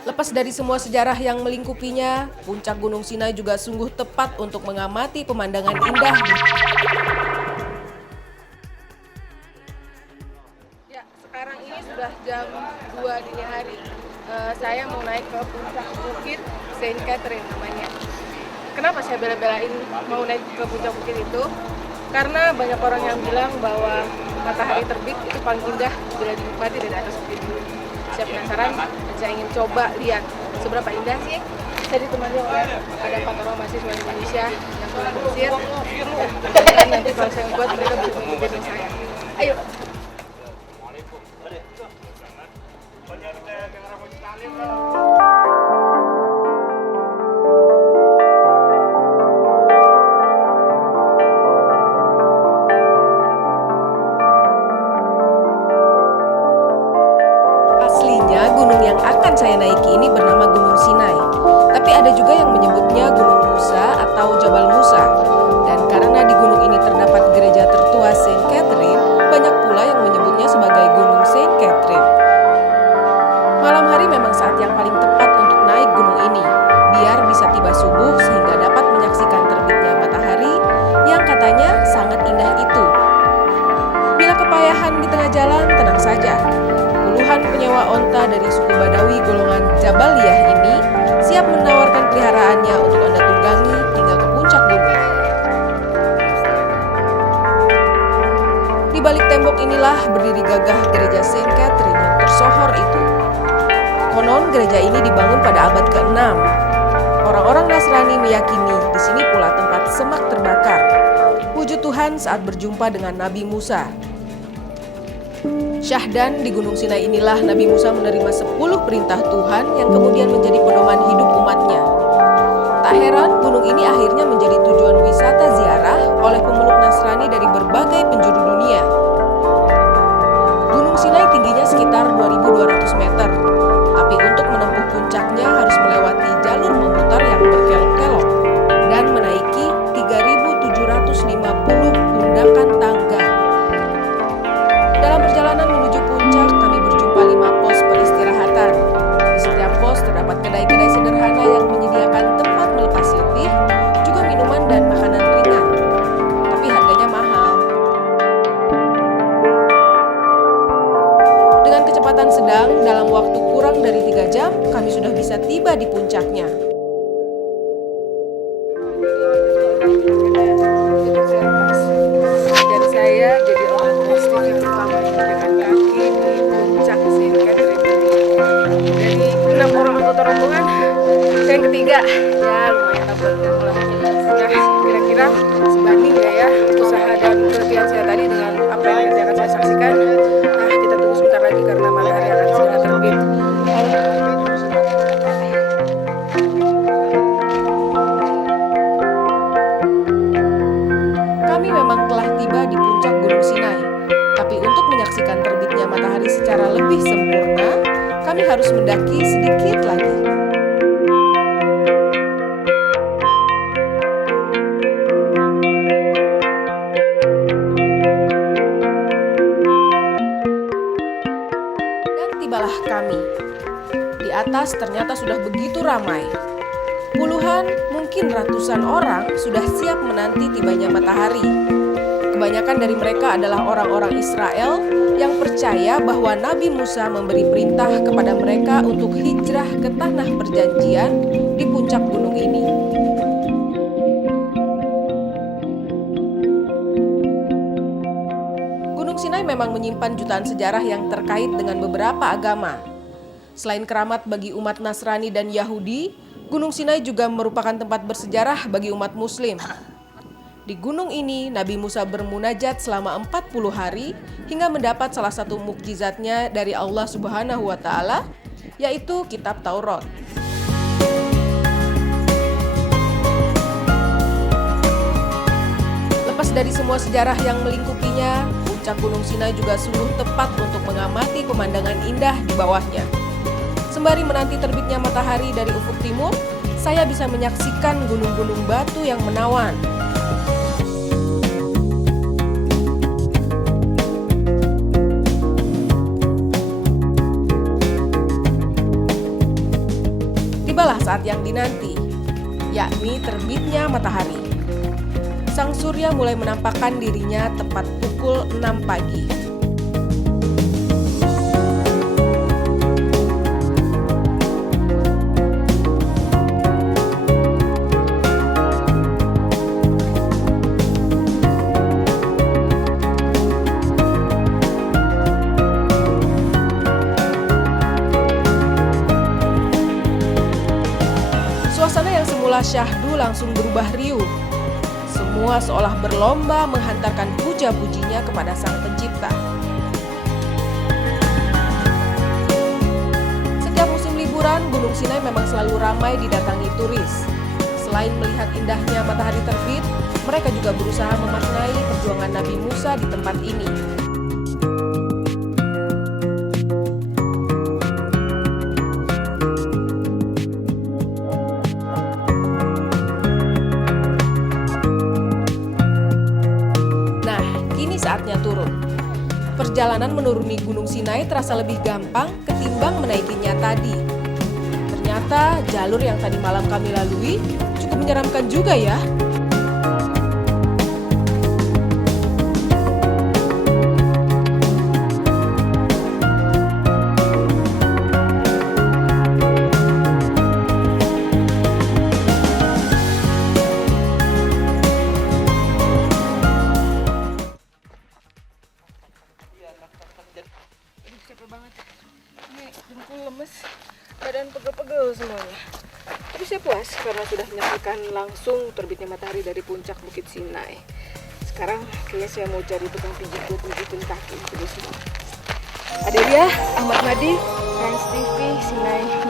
Lepas dari semua sejarah yang melingkupinya, puncak Gunung Sinai juga sungguh tepat untuk mengamati pemandangan indah. Ya, sekarang ini sudah jam 2 dini hari. Saya mau naik ke puncak bukit Saint Catherine namanya. Kenapa saya bela-belain mau naik ke puncak bukit itu? Karena banyak orang yang bilang bahwa matahari terbit itu paling indah bila dinikmati dari atas bukit itu. Saya penasaran dan saya ingin coba lihat seberapa indah sih. Saya ditemani oleh ada 4 orang mahasiswa Indonesia yang pulang Mesir. Dan nanti kalau saya buat mereka bisa mengikuti saya. Ayo. Aslinya gunung yang akan saya naiki ini bernama Gunung Sinai. Tapi ada juga yang menyebutnya Gunung Musa atau Jabal Musa. Dan karena di gunung ini terdapat gereja tertua Saint Catherine, banyak pula yang menyebutnya sebagai Gunung Saint Catherine. Malam hari memang saat yang paling tepat untuk naik gunung ini, biar bisa tiba subuh sehingga dapat menyaksikan terbitnya matahari yang katanya sangat indah itu. Bila kepayahan di tengah jalan, tenang saja. Puluhan penyewa onta dari suku Badawi golongan Jabaliyah ini siap menawarkan peliharaannya untuk Anda tunggangi hingga ke puncak gunung. Di balik tembok inilah berdiri gagah gereja Saint Catherine yang tersohor itu. Konon gereja ini dibangun pada abad ke-6. Orang-orang Nasrani meyakini di sini pula tempat semak terbakar, wujud Tuhan saat berjumpa dengan Nabi Musa. Syahdan di Gunung Sinai inilah Nabi Musa menerima 10 perintah Tuhan yang kemudian menjadi pedoman hidup umatnya. Tak heran gunung ini akhirnya menjadi tujuan wisata ziarah oleh pemeluk Nasrani dari berbagai penjuru dunia. Gunung Sinai tingginya sekitar 2.200 meter, tapi untuk menempuh puncaknya harus melewati jalur memutar yang berkelok-kelok dan menaiki 3.750 gundakan tangga. Dalam perjalanan menuju puncak, kami berjumpa 5 pos peristirahatan. Di setiap pos terdapat kedai-kedai sederhana yang menyediakan tempat melepas letih, juga minuman dan makanan ringan. Tapi harganya mahal. Dengan kecepatan sedang, dalam waktu kurang dari 3 jam, kami sudah bisa tiba di puncaknya. Dan saya jadi orang plastik yang pertama menjalan kaki di puncak Saint Catherine. Dari 6 orang anggota rombongan, saya yang ketiga. Ya lumayan lah buat mulai. Nah, kira-kira sebanding nggak ya usaha dan keletihan saya tadi dengan apa yang nanti akan saya saksikan? Nah, kita tunggu sebentar lagi karena matahari akan segera terbit. Kami memang telah tiba di puncak Gunung Sinai, tapi untuk menyaksikan terbitnya matahari secara lebih sempurna, kami harus mendaki sedikit lagi. Dan tibalah kami. Di atas ternyata sudah begitu ramai. Puluhan, mungkin ratusan orang sudah siap menanti tibanya matahari. Kebanyakan dari mereka adalah orang-orang Israel yang percaya bahwa Nabi Musa memberi perintah kepada mereka untuk hijrah ke tanah perjanjian di puncak gunung ini. Gunung Sinai memang menyimpan jutaan sejarah yang terkait dengan beberapa agama. Selain keramat bagi umat Nasrani dan Yahudi, Gunung Sinai juga merupakan tempat bersejarah bagi umat Muslim. Di gunung ini, Nabi Musa bermunajat selama 40 hari hingga mendapat salah satu mukjizatnya dari Allah Subhanahu wa Ta'ala, yaitu Kitab Taurat. Lepas dari semua sejarah yang melingkupinya, puncak Gunung Sinai juga sungguh tepat untuk mengamati pemandangan indah di bawahnya. Sembari menanti terbitnya matahari dari ufuk timur, saya bisa menyaksikan gunung-gunung batu yang menawan. tibalah saat yang dinanti, yakni terbitnya matahari. Sang surya mulai menampakkan dirinya tepat pukul 6 pagi. Suasana yang semula syahdu langsung berubah riuh. Semua seolah berlomba menghantarkan puja-pujinya kepada Sang Pencipta. Setiap musim liburan, Gunung Sinai memang selalu ramai didatangi turis. Selain melihat indahnya matahari terbit, mereka juga berusaha memaknai perjuangan Nabi Musa di tempat ini. Saatnya turun. Perjalanan menuruni Gunung Sinai terasa lebih gampang ketimbang menaikinya tadi. Ternyata jalur yang tadi malam kami lalui cukup menyeramkan juga ya. Capek banget, ini jempol lemes, badan pegel-pegel semuanya. Tapi saya puas karena sudah menyaksikan langsung terbitnya matahari dari puncak Bukit Sinai. Sekarang kayaknya saya mau cari tukang pijit buat pijitin kaki itu semua. Ada dia, Ahmad Madi, Trans TV, Sinai.